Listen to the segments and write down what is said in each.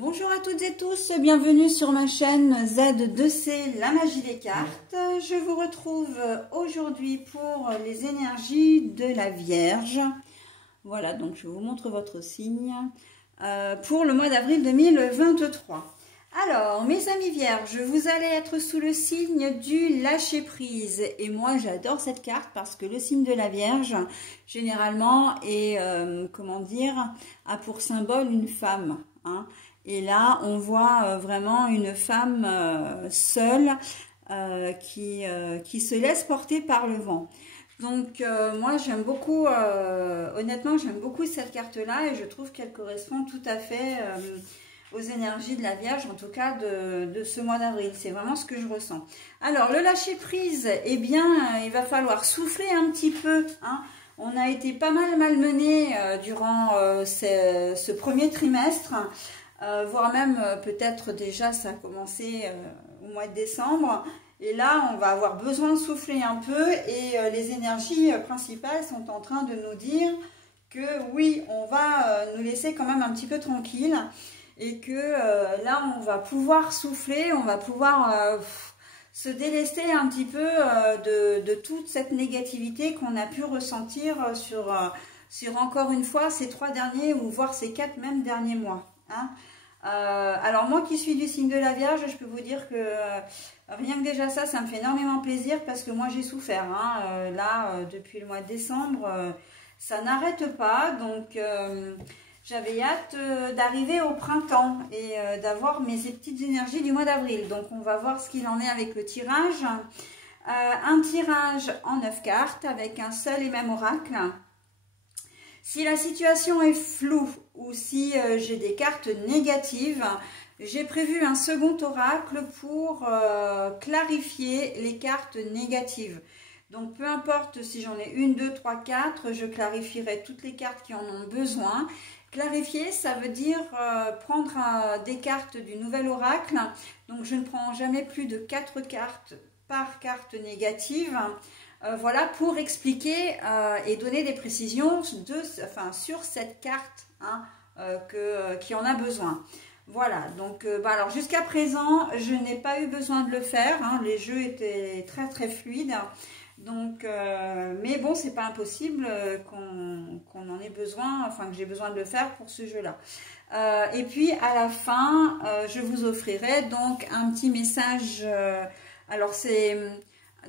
Bonjour à toutes et tous, bienvenue sur ma chaîne Z2C, la magie des cartes. Je vous retrouve aujourd'hui pour les énergies de la Vierge. Voilà, donc je vous montre votre signe pour le mois d'avril 2023. Alors, mes amis Vierges, vous allez être sous le signe du lâcher-prise. Et moi, j'adore cette carte parce que le signe de la Vierge, généralement, est, a pour symbole une femme, hein. Et là, on voit vraiment une femme seule qui se laisse porter par le vent. Donc, moi, j'aime beaucoup, honnêtement, j'aime beaucoup cette carte-là et je trouve qu'elle correspond tout à fait aux énergies de la Vierge, en tout cas de ce mois d'avril. C'est vraiment ce que je ressens. Alors, le lâcher-prise, eh bien, il va falloir souffler un petit peu, hein. On a été pas mal malmenés durant ce premier trimestre. Voire même peut-être déjà ça a commencé au mois de décembre. Et là, on va avoir besoin de souffler un peu et les énergies principales sont en train de nous dire que oui, on va nous laisser quand même un petit peu tranquille et que là, on va pouvoir souffler, on va pouvoir se délester un petit peu de toute cette négativité qu'on a pu ressentir sur encore une fois ces 3 derniers ou voire ces 4 même derniers mois, hein. Alors moi qui suis du signe de la Vierge, je peux vous dire que rien que déjà ça me fait énormément plaisir parce que moi j'ai souffert, hein. Depuis le mois de décembre, ça n'arrête pas, donc j'avais hâte d'arriver au printemps et d'avoir mes petites énergies du mois d'avril. Donc on va voir ce qu'il en est avec le tirage. Un tirage en 9 cartes avec un seul et même oracle. Si la situation est floue ou si j'ai des cartes négatives, j'ai prévu un second oracle pour clarifier les cartes négatives. Donc peu importe si j'en ai 1, 2, 3, 4, je clarifierai toutes les cartes qui en ont besoin. Clarifier, ça veut dire prendre des cartes du nouvel oracle. Donc je ne prends jamais plus de 4 cartes par carte négative. Voilà, pour expliquer et donner des précisions sur cette carte, hein, qui en a besoin. Voilà, donc alors jusqu'à présent, je n'ai pas eu besoin de le faire, hein, les jeux étaient très très fluides. Donc, mais bon, c'est pas impossible qu'on en ait besoin, enfin que j'ai besoin de le faire pour ce jeu-là. Et puis à la fin, je vous offrirai donc un petit message. Alors c'est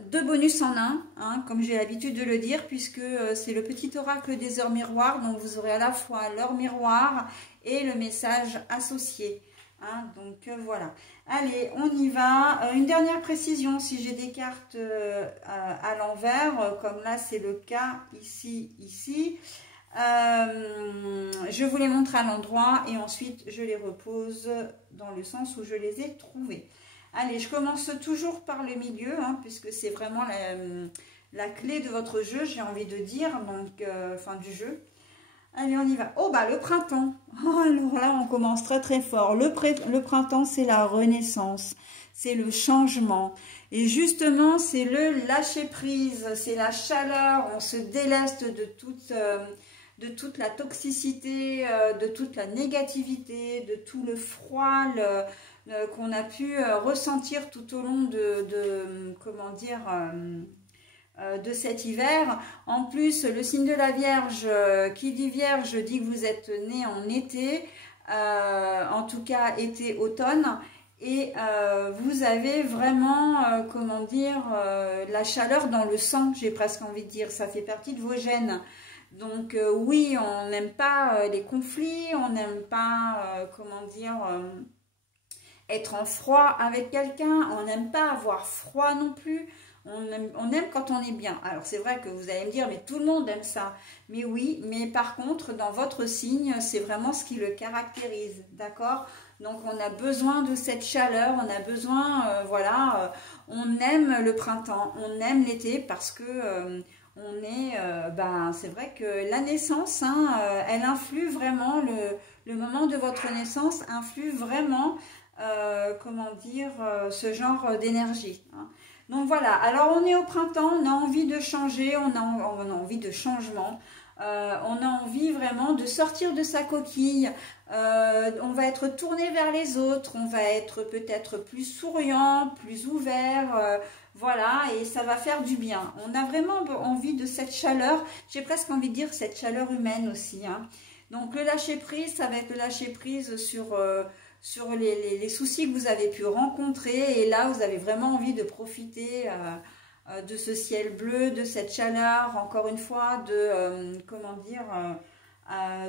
2 bonus en un, hein, comme j'ai l'habitude de le dire, puisque c'est le petit oracle des heures miroirs, donc vous aurez à la fois l'heure miroir et le message associé, hein, donc voilà. Allez, on y va. Une dernière précision, si j'ai des cartes à l'envers, comme là c'est le cas ici, je vous les montre à l'endroit et ensuite je les repose dans le sens où je les ai trouvées. Allez, je commence toujours par le milieu, hein, puisque c'est vraiment la clé de votre jeu, j'ai envie de dire, donc, enfin du jeu. Allez, on y va. Oh, bah le printemps. Oh, alors là, on commence très très fort. Le printemps, c'est la renaissance, c'est le changement. Et justement, c'est le lâcher-prise, c'est la chaleur, on se déleste de toute la toxicité, de toute la négativité, de tout le froid, qu'on a pu ressentir tout au long de cet hiver. En plus, le signe de la Vierge, qui dit Vierge, dit que vous êtes né en été, en tout cas été-automne, et vous avez vraiment, la chaleur dans le sang, j'ai presque envie de dire, ça fait partie de vos gènes. Donc oui, on n'aime pas les conflits, on n'aime pas, être en froid avec quelqu'un, on n'aime pas avoir froid non plus, on aime quand on est bien. Alors c'est vrai que vous allez me dire, mais tout le monde aime ça. Mais oui, mais par contre, dans votre signe, c'est vraiment ce qui le caractérise, d'accord? Donc on a besoin de cette chaleur, on a besoin, on aime le printemps, on aime l'été parce que c'est vrai que la naissance, hein, elle influe vraiment, le moment de votre naissance influe vraiment, ce genre d'énergie, hein. Donc voilà, alors on est au printemps, on a envie de changer, on a envie de changement. On a envie vraiment de sortir de sa coquille. On va être tourné vers les autres, on va être peut-être plus souriant, plus ouvert, voilà, et ça va faire du bien. On a vraiment envie de cette chaleur, j'ai presque envie de dire cette chaleur humaine aussi, hein. Donc le lâcher prise, ça va être le lâcher prise sur les soucis que vous avez pu rencontrer, et là vous avez vraiment envie de profiter de ce ciel bleu, de cette chaleur, encore une fois, de comment dire,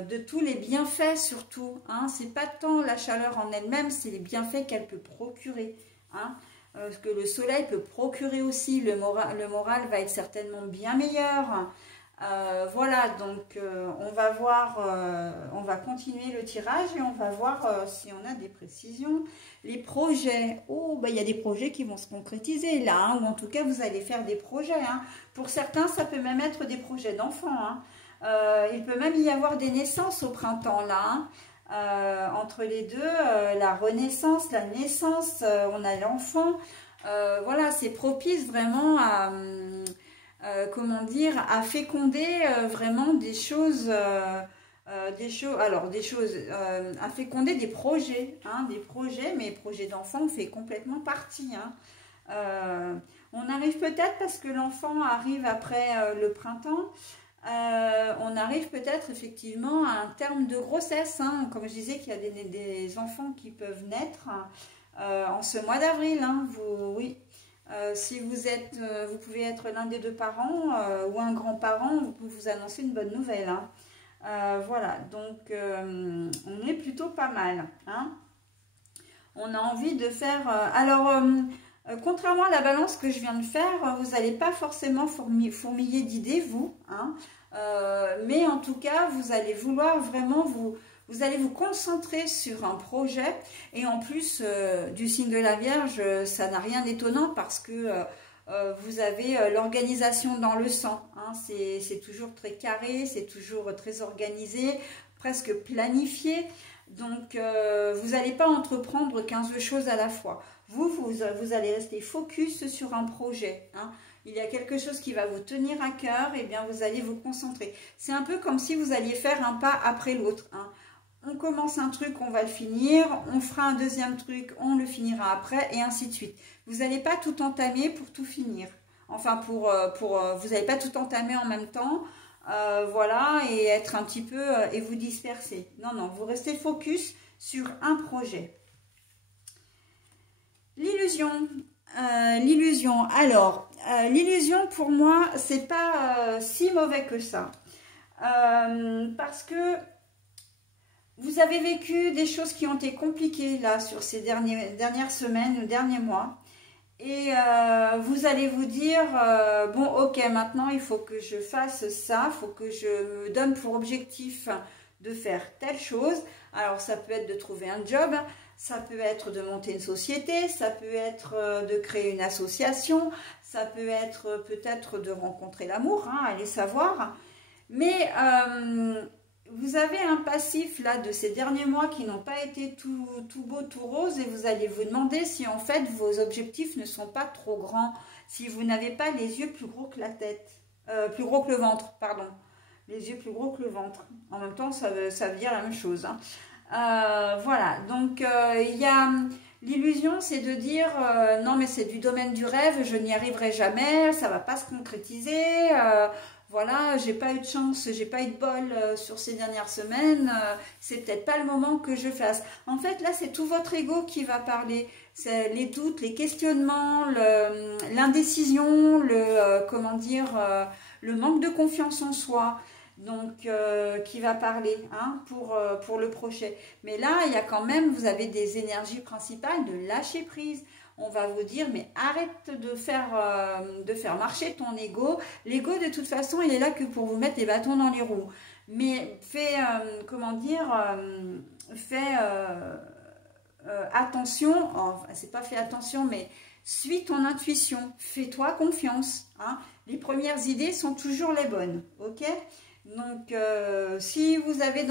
de tous les bienfaits surtout, hein. C'est pas tant la chaleur en elle-même, c'est les bienfaits qu'elle peut procurer, hein. Parce que le soleil peut procurer aussi, le moral va être certainement bien meilleur. Voilà, donc on va voir, on va continuer le tirage et on va voir si on a des précisions. Les projets, oh, bah, il y a des projets qui vont se concrétiser là, hein, ou en tout cas vous allez faire des projets, hein. Pour certains, ça peut même être des projets d'enfants, hein. Il peut même y avoir des naissances au printemps là, hein. Entre les deux, la renaissance, la naissance, on a l'enfant. Voilà, c'est propice vraiment à... comment dire, à féconder vraiment des choses, à féconder des projets, hein, mais projets d'enfants fait complètement partie, hein. On arrive peut-être parce que l'enfant arrive après le printemps, on arrive peut-être effectivement à un terme de grossesse, hein, comme je disais qu'il y a des enfants qui peuvent naître en ce mois d'avril, hein, oui. Si vous pouvez être l'un des deux parents ou un grand-parent, vous pouvez vous annoncer une bonne nouvelle, hein. Voilà, donc on est plutôt pas mal, hein. On a envie de faire... contrairement à la balance que je viens de faire, vous n'allez pas forcément fourmiller d'idées, vous, hein. Mais en tout cas, vous allez vouloir vraiment vous allez vous concentrer sur un projet, et en plus du signe de la Vierge, ça n'a rien d'étonnant parce que vous avez l'organisation dans le sang, hein. C'est toujours très carré, c'est toujours très organisé, presque planifié. Donc vous n'allez pas entreprendre 15 choses à la fois. Vous allez rester focus sur un projet, hein. Il y a quelque chose qui va vous tenir à cœur, et bien vous allez vous concentrer. C'est un peu comme si vous alliez faire un pas après l'autre, hein. On commence un truc, on va le finir, on fera un deuxième truc, on le finira après, et ainsi de suite. Vous n'allez pas tout entamer pour tout finir. Enfin, vous n'allez pas tout entamer en même temps, voilà, et être un petit peu, et vous disperser. Non, non, vous restez focus sur un projet. L'illusion. L'illusion. Alors, l'illusion, pour moi, c'est pas si mauvais que ça. Parce que vous avez vécu des choses qui ont été compliquées là sur ces dernières semaines, derniers mois. Et vous allez vous dire, bon ok, maintenant il faut que je fasse ça, il faut que je me donne pour objectif de faire telle chose. Alors ça peut être de trouver un job, ça peut être de monter une société, ça peut être de créer une association, ça peut être peut-être de rencontrer l'amour, hein, allez savoir. Mais vous avez un passif là de ces derniers mois qui n'ont pas été tout beau, tout rose, et vous allez vous demander si en fait vos objectifs ne sont pas trop grands, si vous n'avez pas les yeux plus gros que la tête, plus gros que le ventre, pardon, les yeux plus gros que le ventre. En même temps, ça veut dire la même chose, hein. Voilà, donc il y a l'illusion, c'est de dire non mais c'est du domaine du rêve, je n'y arriverai jamais, ça va pas se concrétiser. Voilà, j'ai pas eu de chance, j'ai pas eu de bol sur ces dernières semaines, c'est peut-être pas le moment que je fasse. En fait, là, c'est tout votre ego qui va parler. C'est les doutes, les questionnements, l'indécision, comment dire, le manque de confiance en soi. Donc, qui va parler, hein, pour le projet. Mais là, il y a quand même, vous avez des énergies principales de lâcher prise. On va vous dire, mais arrête de faire marcher ton ego. L'ego, de toute façon, il est là que pour vous mettre des bâtons dans les roues. Mais fais, comment dire, fais attention, enfin, c'est pas fais attention, mais suis ton intuition. Fais-toi confiance, hein. Les premières idées sont toujours les bonnes, ok? Donc, si vous avez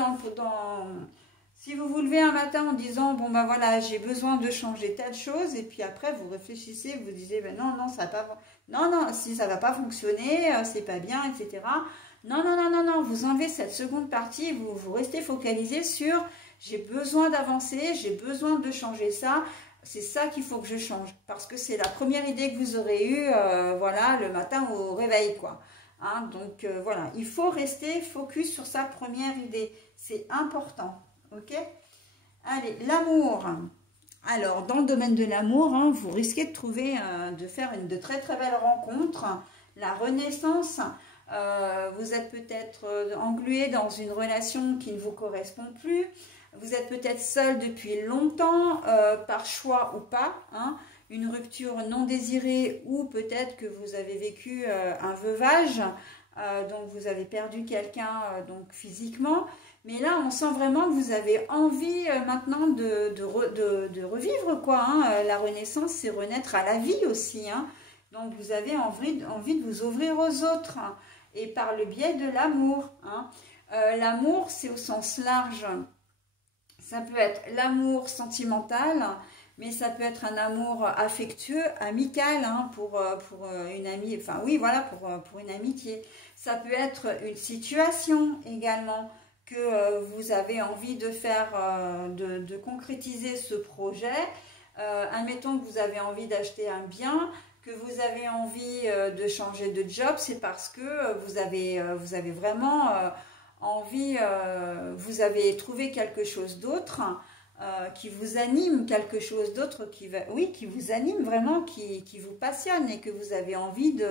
si vous vous levez un matin en disant, bon ben voilà, j'ai besoin de changer telle chose, et puis après vous réfléchissez, vous disiez, ben non, non, ça va pas, non, non, si ça va pas fonctionner, c'est pas bien, etc. Non, non, non, non, non, vous enlevez cette seconde partie, vous restez focalisé sur j'ai besoin d'avancer, j'ai besoin de changer ça, c'est ça qu'il faut que je change. Parce que c'est la première idée que vous aurez eue, voilà, le matin au réveil, quoi. Hein, donc, voilà, il faut rester focus sur sa première idée. C'est important, ok? Allez, l'amour. Alors, dans le domaine de l'amour, hein, vous risquez de trouver, de faire de très très belles rencontres. La renaissance, vous êtes peut-être englué dans une relation qui ne vous correspond plus. Vous êtes peut-être seul depuis longtemps, par choix ou pas. Hein, une rupture non désirée ou peut-être que vous avez vécu un veuvage. Donc, vous avez perdu quelqu'un donc physiquement. Mais là, on sent vraiment que vous avez envie maintenant de revivre, quoi. Hein. La renaissance, c'est renaître à la vie aussi. Hein. Donc, vous avez envie de vous ouvrir aux autres. Hein, et par le biais de l'amour. Hein. L'amour, c'est au sens large. Ça peut être l'amour sentimental, mais ça peut être un amour affectueux, amical, hein, pour une amie. Enfin, oui, voilà, pour une amitié. Ça peut être une situation également, que vous avez envie de faire, de concrétiser ce projet. Admettons que vous avez envie d'acheter un bien, que vous avez envie de changer de job, c'est parce que vous avez vraiment envie, vous avez trouvé quelque chose d'autre qui vous anime, quelque chose d'autre qui vous anime vraiment, qui vous passionne et que vous avez envie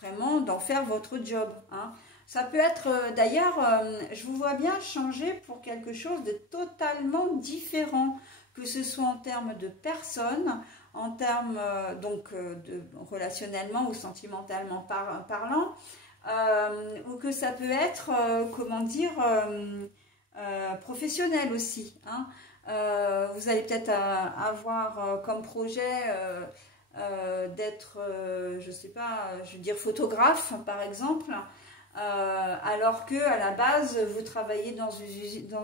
vraiment d'en faire votre job. Hein. Ça peut être, d'ailleurs, je vous vois bien changer pour quelque chose de totalement différent, que ce soit en termes de personnes, en termes relationnellement ou sentimentalement parlant, ou que ça peut être, comment dire, professionnel aussi. Hein. Vous allez peut-être avoir comme projet d'être, je sais pas, je veux dire photographe par exemple. Alors que à la base vous travaillez dans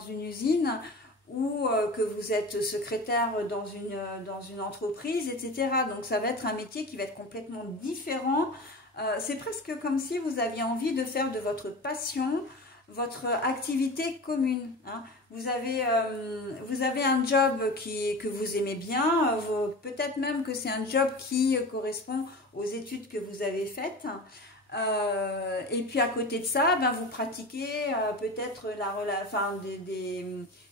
une usine ou que vous êtes secrétaire dans une entreprise, etc. Donc ça va être un métier qui va être complètement différent. C'est presque comme si vous aviez envie de faire de votre passion votre activité commune. Hein. Vous avez un job que vous aimez bien, peut-être même que c'est un job qui correspond aux études que vous avez faites. Et puis à côté de ça, ben, vous pratiquez peut-être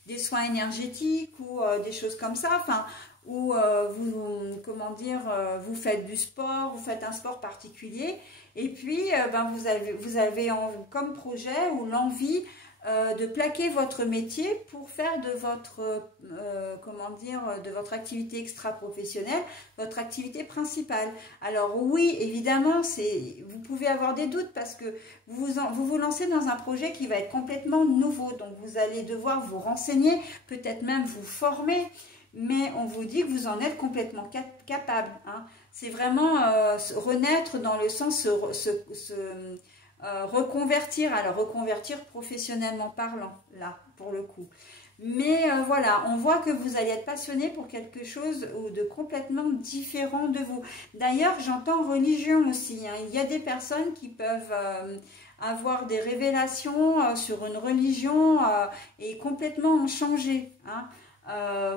des soins énergétiques ou des choses comme ça, enfin, ou vous faites du sport, vous faites un sport particulier, et puis ben, vous avez comme projet ou l'envie de plaquer votre métier pour faire de votre activité extra-professionnelle votre activité principale. Alors oui, évidemment, vous pouvez avoir des doutes parce que vous vous lancez dans un projet qui va être complètement nouveau. Donc vous allez devoir vous renseigner, peut-être même vous former, mais on vous dit que vous en êtes complètement capable. Hein. C'est vraiment renaître dans le sens reconvertir, alors reconvertir professionnellement parlant, là, pour le coup. Mais voilà, on voit que vous allez être passionné pour quelque chose de complètement différent de vous. D'ailleurs, j'entends religion aussi. Hein. Il y a des personnes qui peuvent avoir des révélations sur une religion et complètement en changer. Hein.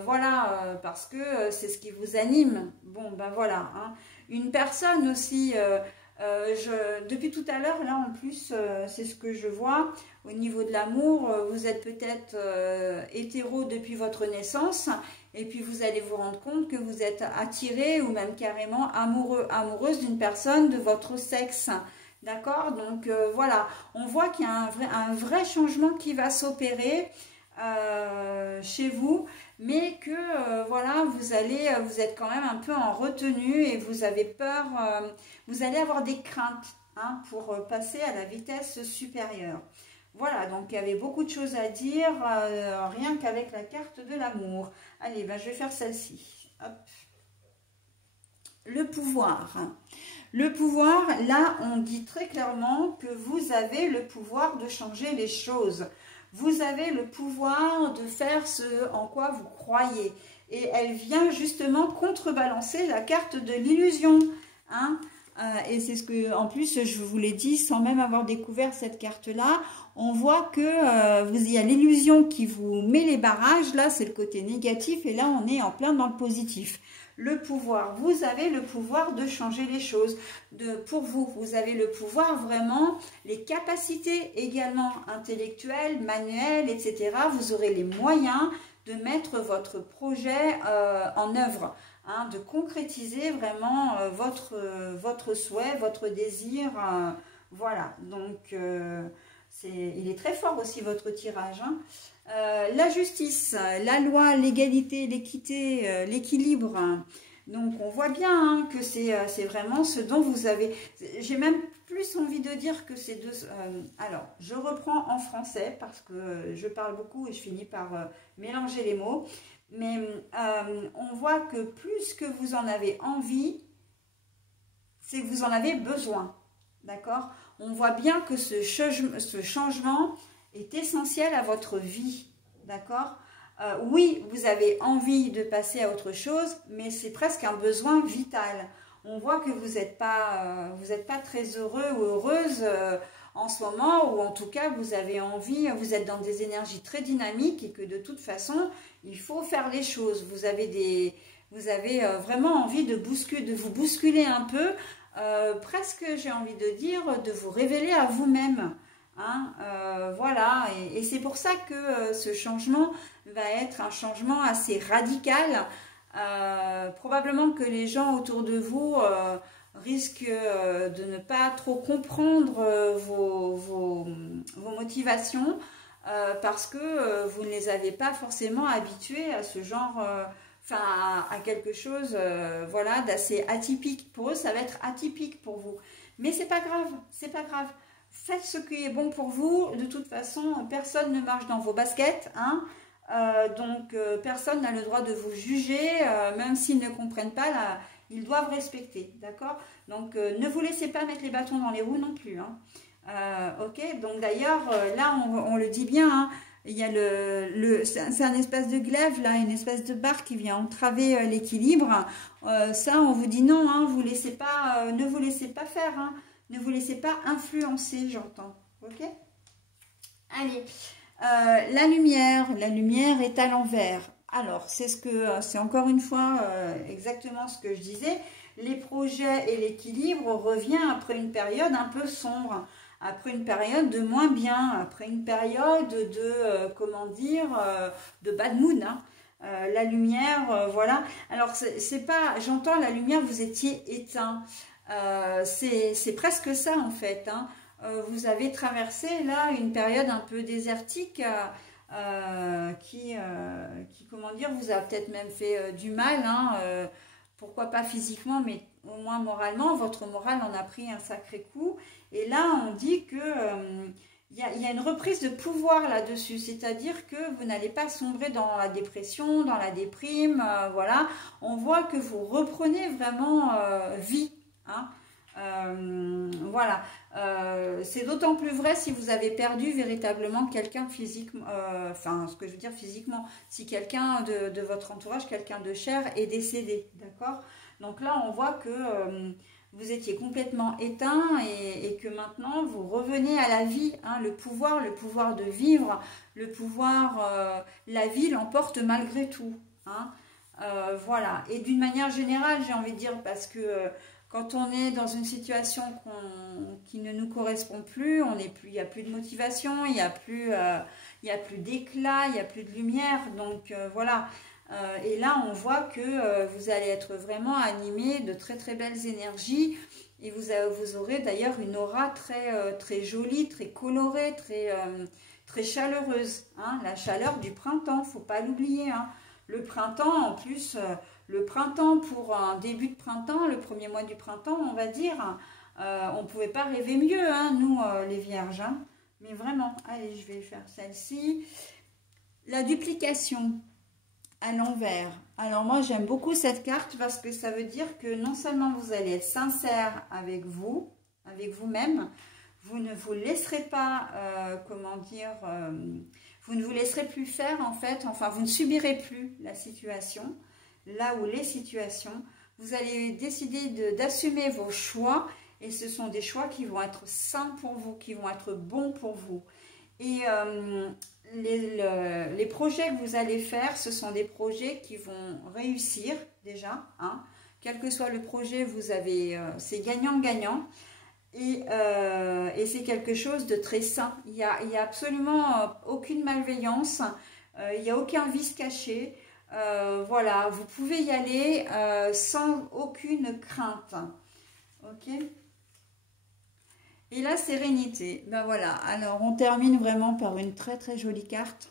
Voilà, parce que c'est ce qui vous anime. Bon, ben voilà. Hein. Une personne aussi... depuis tout à l'heure, là en plus, c'est ce que je vois au niveau de l'amour. Vous êtes peut-être hétéro depuis votre naissance et puis vous allez vous rendre compte que vous êtes attiré ou même carrément amoureuse d'une personne de votre sexe. D'accord? Donc voilà, on voit qu'il y a un vrai changement qui va s'opérer chez vous, mais que voilà, vous êtes quand même un peu en retenue et vous avez peur, vous allez avoir des craintes hein, pour passer à la vitesse supérieure. Voilà, donc il y avait beaucoup de choses à dire, rien qu'avec la carte de l'amour. Allez, ben, je vais faire celle-ci. Le pouvoir. Le pouvoir, là, on dit très clairement que vous avez le pouvoir de changer les choses. Vous avez le pouvoir de faire ce en quoi vous croyez. Et elle vient justement contrebalancer la carte de l'illusion. Hein. Et c'est ce que, en plus, je vous l'ai dit, sans même avoir découvert cette carte-là, on voit que il y a l'illusion qui vous met les barrages. Là, c'est le côté négatif, et là, on est en plein dans le positif. Le pouvoir, vous avez le pouvoir de changer les choses. Pour vous, vous avez le pouvoir vraiment, les capacités également intellectuelles, manuelles, etc. Vous aurez les moyens de mettre votre projet en œuvre. Hein, de concrétiser vraiment votre souhait, votre désir. Voilà, donc il est très fort aussi votre tirage. Hein. La justice, la loi, l'égalité, l'équité, l'équilibre. Donc on voit bien hein, que c'est vraiment ce dont vous avez... J'ai même plus envie de dire que c'est deux... alors, je reprends en français parce que je parle beaucoup et je finis par mélanger les mots. Mais on voit que plus que vous en avez envie, c'est que vous en avez besoin. D'accord? On voit bien que ce changement est essentiel à votre vie. D'accord? Oui, vous avez envie de passer à autre chose, mais c'est presque un besoin vital. On voit que vous n'êtes pas très heureux ou heureuse en ce moment, ou en tout cas vous avez envie, vous êtes dans des énergies très dynamiques et que de toute façon il faut faire les choses. Vous avez vraiment envie de vous bousculer un peu, presque j'ai envie de dire de vous révéler à vous-même. Hein, voilà, et c'est pour ça que ce changement va être un changement assez radical. Probablement que les gens autour de vous risquent de ne pas trop comprendre vos motivations parce que vous ne les avez pas forcément habitués à ce genre, à quelque chose voilà, d'assez atypique. Pour eux, ça va être atypique pour vous. Mais c'est pas grave, c'est pas grave. Faites ce qui est bon pour vous. De toute façon, personne ne marche dans vos baskets, hein. Donc personne n'a le droit de vous juger, même s'ils ne comprennent pas, là, ils doivent respecter, d'accord? Donc ne vous laissez pas mettre les bâtons dans les roues non plus, hein. Ok, donc d'ailleurs là on le dit bien, hein, il y a c'est un espèce de glaive là, une espèce de barre qui vient entraver l'équilibre. Ça on vous dit non, hein, vous laissez pas, ne vous laissez pas faire, hein, ne vous laissez pas influencer, j'entends, ok? Allez. La lumière est à l'envers. Alors, c'est encore une fois exactement ce que je disais. Les projets et l'équilibre revient après une période un peu sombre, après une période de moins bien, après une période de, comment dire, de bad mood. Hein. La lumière, voilà. Alors, c'est pas, j'entends la lumière, vous étiez éteint. C'est presque ça en fait, hein. Vous avez traversé là une période un peu désertique qui, comment dire, vous a peut-être même fait du mal, hein, pourquoi pas physiquement, mais au moins moralement. Votre morale en a pris un sacré coup. Et là, on dit que il y a une reprise de pouvoir là-dessus, c'est-à-dire que vous n'allez pas sombrer dans la dépression, dans la déprime, voilà. On voit que vous reprenez vraiment vie, hein. Voilà, c'est d'autant plus vrai si vous avez perdu véritablement quelqu'un physiquement, ce que je veux dire physiquement, si quelqu'un de votre entourage, quelqu'un de cher est décédé, d'accord? Donc là on voit que vous étiez complètement éteint et que maintenant vous revenez à la vie, hein, le pouvoir de vivre, le pouvoir, la vie l'emporte malgré tout, hein. Voilà, et d'une manière générale j'ai envie de dire, parce que quand on est dans une situation qui ne nous correspond plus, il n'y a plus de motivation, il n'y a plus d'éclat, il n'y a plus de lumière. Donc voilà. Et là, on voit que vous allez être vraiment animé de très très belles énergies. Et vous aurez d'ailleurs une aura très jolie, très colorée, très chaleureuse. Hein, la chaleur du printemps, il ne faut pas l'oublier. Hein. Le printemps, en plus... le printemps, pour un début de printemps, le premier mois du printemps, on va dire, on ne pouvait pas rêver mieux, hein, nous, les vierges. Hein. Mais vraiment, allez, je vais faire celle-ci. La duplication à l'envers. Alors moi, j'aime beaucoup cette carte parce que ça veut dire que non seulement vous allez être sincère avec vous-même, vous ne vous laisserez pas, comment dire, vous ne vous laisserez plus faire, en fait, enfin, vous ne subirez plus la situation. Là où les situations, Vous allez décider d'assumer vos choix et ce sont des choix qui vont être sains pour vous, qui vont être bons pour vous. Et les projets que vous allez faire, ce sont des projets qui vont réussir déjà. Hein. Quel que soit le projet, vous avez, c'est gagnant-gagnant. Et c'est quelque chose de très sain. Il y a absolument aucune malveillance, il n'y a aucun vice caché. Voilà, vous pouvez y aller sans aucune crainte. Ok? Et la sérénité. Ben voilà, alors on termine vraiment par une très très jolie carte.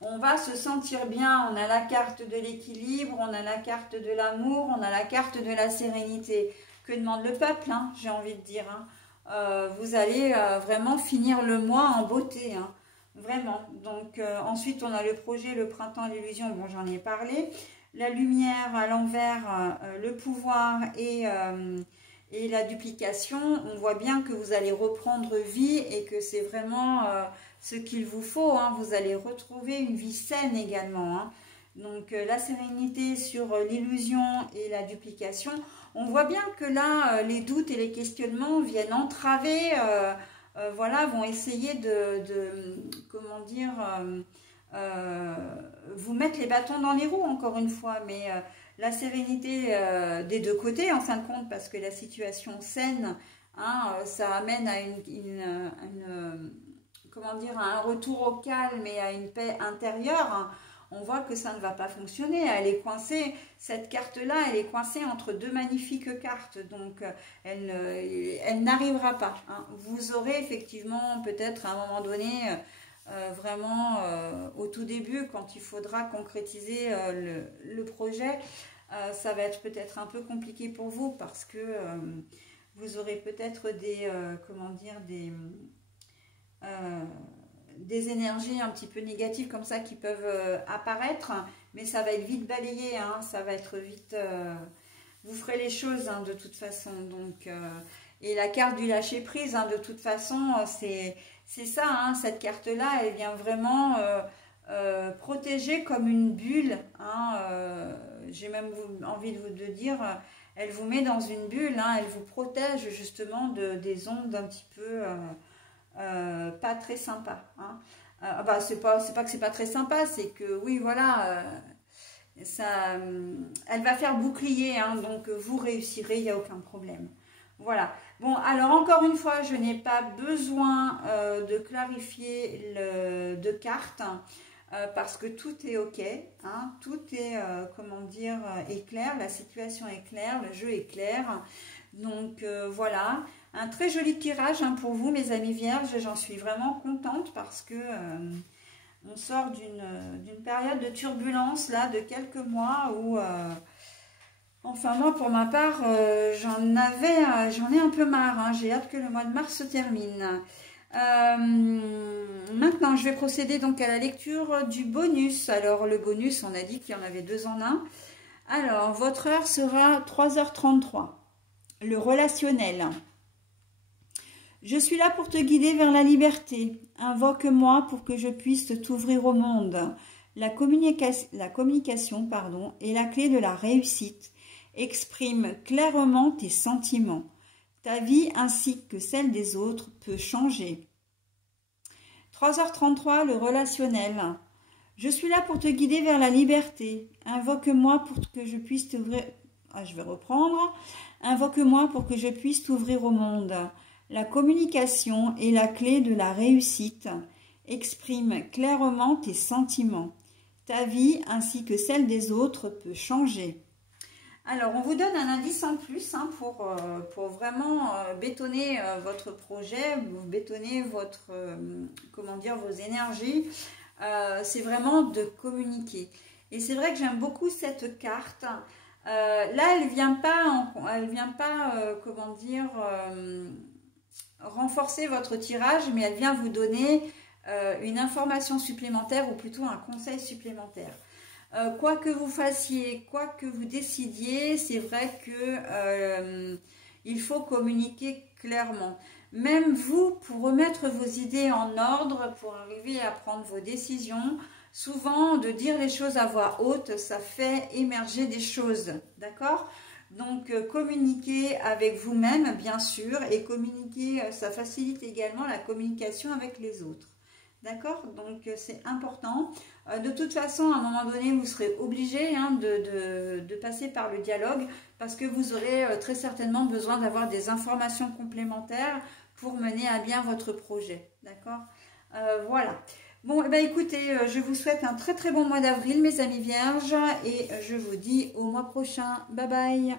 On va se sentir bien, on a la carte de l'équilibre, on a la carte de l'amour, on a la carte de la sérénité. Que demande le peuple, hein, j'ai envie de dire. Hein. Vous allez vraiment finir le mois en beauté, hein, vraiment. Donc ensuite, on a le projet, le printemps, l'illusion, bon j'en ai parlé. La lumière à l'envers, le pouvoir et la duplication. On voit bien que vous allez reprendre vie et que c'est vraiment ce qu'il vous faut. Hein. Vous allez retrouver une vie saine également. Hein. Donc la sérénité sur l'illusion et la duplication. On voit bien que là, les doutes et les questionnements viennent entraver, voilà, vont essayer comment dire, vous mettre les bâtons dans les roues, encore une fois. Mais la sérénité des deux côtés, en fin de compte, parce que la situation saine, hein, ça amène à comment dire, à un retour au calme et à une paix intérieure. Hein. On voit que ça ne va pas fonctionner, elle est coincée, cette carte-là, elle est coincée entre deux magnifiques cartes, donc elle n'arrivera pas. Hein. Vous aurez effectivement peut-être à un moment donné, vraiment au tout début, quand il faudra concrétiser le projet, ça va être peut-être un peu compliqué pour vous parce que vous aurez peut-être comment dire, des énergies un petit peu négatives comme ça qui peuvent apparaître, mais ça va être vite balayé, hein, ça va être vite... vous ferez les choses hein, de toute façon. Donc, et la carte du lâcher-prise, hein, de toute façon, c'est ça, hein, cette carte-là, elle vient vraiment protéger comme une bulle. Hein, j'ai même envie de dire, elle vous met dans une bulle, hein, elle vous protège justement des ondes un petit peu... pas très sympa. Hein. Bah, c'est pas que c'est pas très sympa, c'est que oui, voilà, ça, elle va faire bouclier, hein, donc vous réussirez, il n'y a aucun problème. Voilà. Bon, alors encore une fois, je n'ai pas besoin de clarifier de cartes parce que tout est ok, hein, tout est, comment dire, est clair, la situation est claire, le jeu est clair. Donc voilà, un très joli tirage hein, pour vous mes amis vierges, j'en suis vraiment contente parce que on sort d'une période de turbulence là de quelques mois où enfin moi pour ma part j'en ai un peu marre, hein, j'ai hâte que le mois de mars se termine. Maintenant je vais procéder donc à la lecture du bonus. Alors le bonus, on a dit qu'il y en avait 2 en 1. Alors votre heure sera 3h33. Le relationnel. Je suis là pour te guider vers la liberté. Invoque-moi pour que je puisse t'ouvrir au monde. La communication, pardon, est la clé de la réussite. Exprime clairement tes sentiments. Ta vie ainsi que celle des autres peut changer. 3h33, le relationnel. Je suis là pour te guider vers la liberté. Invoque-moi pour que je puisse t'ouvrir... Ah, je vais reprendre. Invoque-moi pour que je puisse t'ouvrir au monde. La communication est la clé de la réussite. Exprime clairement tes sentiments. Ta vie ainsi que celle des autres peut changer. Alors, on vous donne un indice en plus hein, pour vraiment bétonner votre projet, bétonner votre, comment dire, vos énergies. C'est vraiment de communiquer. Et c'est vrai que j'aime beaucoup cette carte. Là, elle vient pas, comment dire, renforcer votre tirage, mais elle vient vous donner une information supplémentaire ou plutôt un conseil supplémentaire. Quoi que vous fassiez, quoi que vous décidiez, c'est vrai que il faut communiquer clairement. Même vous, pour remettre vos idées en ordre, pour arriver à prendre vos décisions, Souvent, de dire les choses à voix haute, ça fait émerger des choses, d'accord? Donc, communiquer avec vous-même, bien sûr, et communiquer, ça facilite également la communication avec les autres. D'accord? Donc, c'est important. De toute façon, à un moment donné, vous serez obligé de passer par le dialogue parce que vous aurez très certainement besoin d'avoir des informations complémentaires pour mener à bien votre projet. D'accord? Voilà. Bon, eh ben, écoutez, je vous souhaite un très très bon mois d'avril, mes amis vierges, et je vous dis au mois prochain. Bye bye!